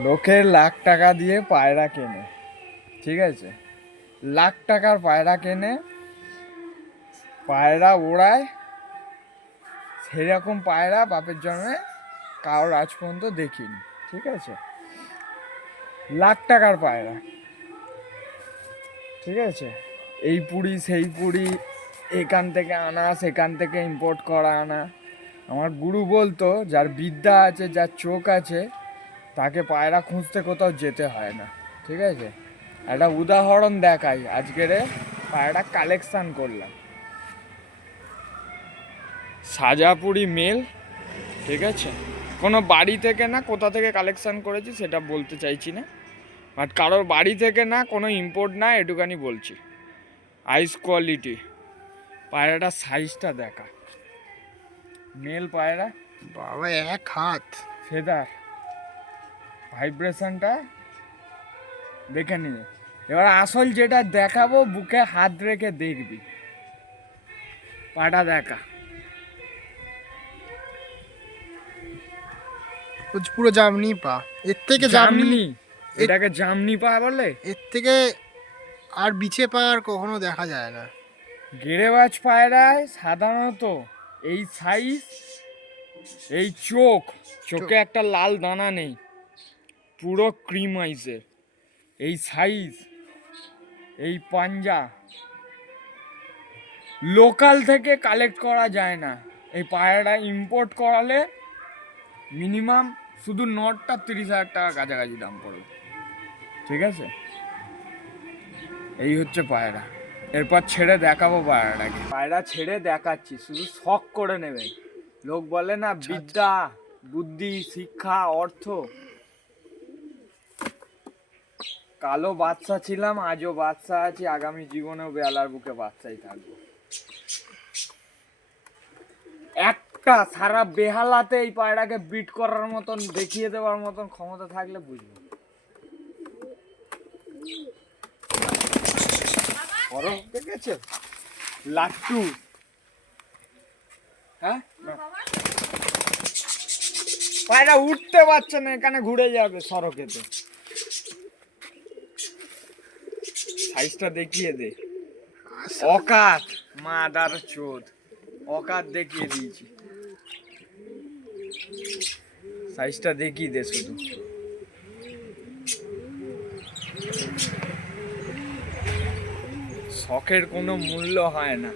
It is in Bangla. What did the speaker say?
লোকের লাখ টাকা দিয়ে পায়রা কেনে, ঠিক আছে, লাখ টাকার পায়রা কেনে, পায়রা ওড়ায়, সেরকম পায়রা বাপের জন্মে কারোর আজ পর্যন্ত দেখিনি, ঠিক আছে। লাখ টাকার পায়রা, ঠিক আছে, এই পুরি সেই পুরি, এখান থেকে আনা সেখান থেকে ইম্পোর্ট করা আনা। আমার গুরু বলতো, যার বিদ্যা আছে, যার চোখ আছে, তাকে পায়রা খুঁজতে কোথাও যেতে হয় না, ঠিক আছে। একটা উদাহরণ দেখাই, আজকের পায়রা কালেকশান করলাম। সাজাপুরি মেল, ঠিক আছে, কোনো বাড়ি থেকে না, কোথা থেকে কালেকশান করেছি সেটা বলতে চাইছি না, বাট কারোর বাড়ি থেকে না, কোনো ইম্পোর্ট না, এটুখানি বলছি। আইস কোয়ালিটি, পায়রাটার সাইজটা দেখা, মেল পায়রা, বাবা এক হাত ফেদার, ভাইব্রেশনটা দেখে নিয়ে। এবার আসল যেটা দেখাবো, বুকে হাত রেখে দেখবি, পাটা দেখা। পুরো জামনি পা, এর থেকে জামনি, এটাকে জামনি পা বলে। এর থেকে আর বিছে পা আর কখনো দেখা যায় না। গেরেবাজ পায়রায় সাধারণত এই সাইজ, এই চোখে একটা লাল দানা নেই, পুরো ক্রিম আইসের, এই সাইজ, এই পাঞ্জা, লোকাল থেকে কালেক্ট করা যায় না। এই পায়রাটা ইম্পোর্ট করালে মিনিমাম শুধু নটটা 30,000 টাকা কাছাকাছি দাম পড়বে, ঠিক আছে। এই হচ্ছে পায়রা। এরপর ছেড়ে দেখাবো পায়রাটাকে, পায়রা ছেড়ে দেখাচ্ছি, শুধু শখ করে নেবেন। লোক বলে না, বিদ্যা, বুদ্ধি, শিক্ষা, অর্থ। কালো বাচ্চা ছিলাম, আজও বাচ্চা আছি, আগামী জীবনেও বেলার বুকে বাচ্চাই থাকবো। একটা সারা বেহালাতে এই পায়রাকে বিট করার মতন, দেখিয়ে দেওয়ার মতন ক্ষমতা থাকলে বুঝবো। বরফ দেখেছে লাট্টু, হ্যাঁ, পায়রা উঠতে পারছে না, এখানে ঘুরে যাবে সড়কেতে। সাইজটা দেখিয়ে দে, অকাত মাদার চোদ, অকাত দেখিয়ে দিয়েছি। সাইজটা দেখিয়ে দে শুধু। শখের কোনো মূল্য হয় না।